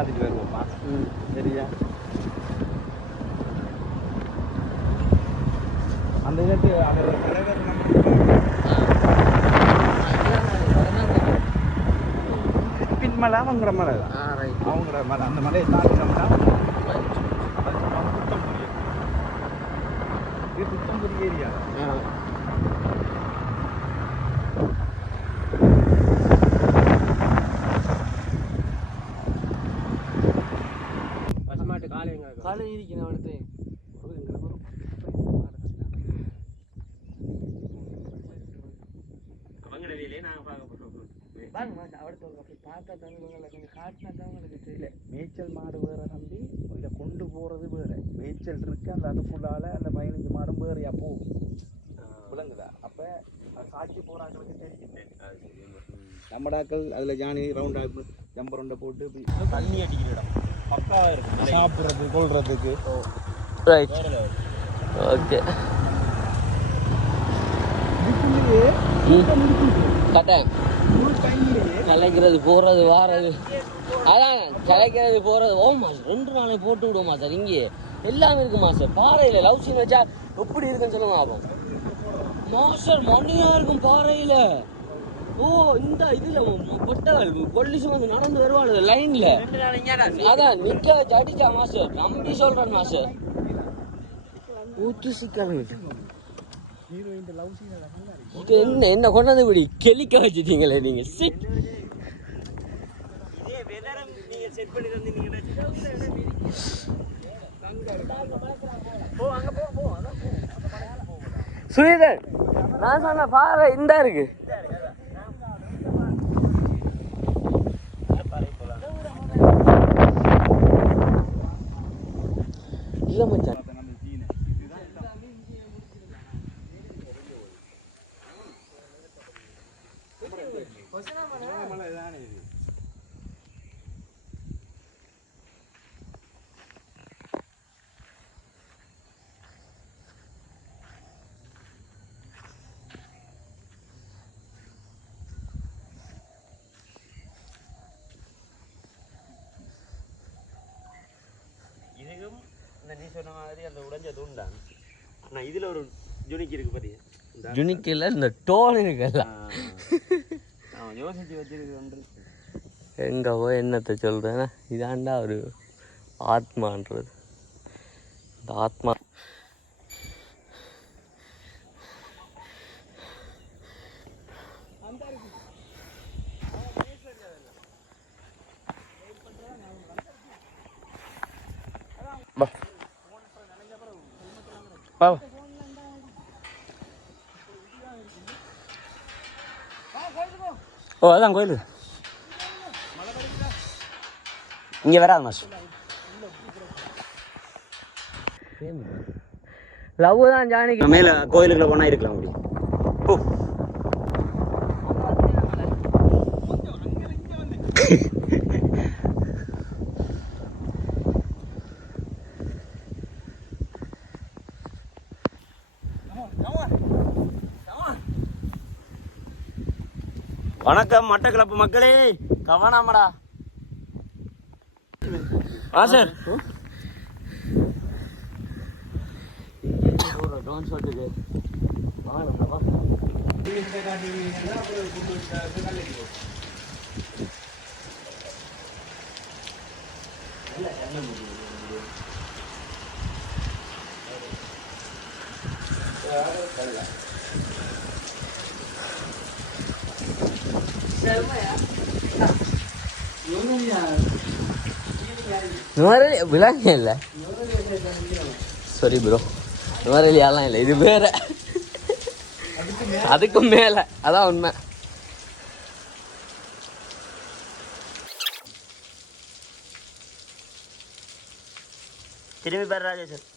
பார்த்துட்டு வருவோம்மா. சரியா? அந்த இதுக்கு அவர் தலைவர் பின்மலை அவங்கிற மலை தான். அவங்களோட மலை, அந்த மலையை தாண்டினோம்னா புத்தம்புரி ஏரியா. காலை இருக்கணும் அடுத்து மேய்ச்சல் மாடு வேற தம்பி, இதை கொண்டு போறது வேற. மேய்ச்சல் இருக்கு அந்த அதுக்குள்ளால அந்த 15 மாடும் வேறையா போகும். விளங்குதா? அப்ப சாட்சி போறாங்களுக்கு தெரியும். நம்மடாக்கள் அதுல ஜானி ரவுண்டா ஜம்பர் ரவுண்டை போட்டு தண்ணி அடிக்கிற இடம் பக்காவா இருக்கும் சாப்பிட்றது கொள்றதுக்கு. ஓகே கலைக்கிறது போறது வாரது, அதான் கலைக்கிறது போறது. ஓ மாஸ்டர் 2 நாளை போட்டு விடுவோம் மாஸ்டர். இங்கே எல்லாமே இருக்கு மாஸ்டர். பாறையில லவ் சீன் வச்சா எப்படி இருக்குன்னு சொல்லுங்க ஆகும் மாஸ்டர். மணியா இருக்கும் பாறையில. ஓ இந்த இதுல பொட்டவள் போலீஸ் வந்து நடந்து வருவாள் லைன்ல. அதான் நிக்க வச்சு அடிச்சா மாஸ்டர். நம்பி சொல்றேன் மாஸ்டர். ஊத்து சிக்கல் என்ன என்ன கொண்டாந்து இப்படி கெளிக்க வச்சுட்டீங்களே நீங்க. சுரீதர் நான் சொன்ன பாறை இந்த இருக்கு. இல்ல மச்சான் இதுக்கும் இந்த நீ சொன்ன மாதிரி அந்த உடைஞ்ச தூண்டான். ஆனால் இதில் ஒரு ஜுனிக் இருக்கு பாத்தீங்க. ஜுனிக் இல்லை இந்த டோன் இருக்குல்ல. யோசிச்சு வச்சிருக்கு ஒன்று. எங்க போய் என்னத்தை சொல்றேன்னா இதாண்டா ஒரு ஆத்மான்றது. இந்த ஆத்மா ஓ அதான் கோயில் இங்கே வராது மாஸ்டர். லவ் தான் ஜானிக்கு மேலே கோயிலுக்குள்ள போனால் இருக்கலாம் முடியும். ஓ வணக்கம் மட்டக்களப்பு மக்களே, கவனமாடா சார். விளாங்க இல்லை. சாரி ப்ரோ, நுவரெலியாலாம் இல்லை, இது வேற. அதுக்கும் மேல அதான் உண்மை. திரும்பி பாரு ராஜேஷ்.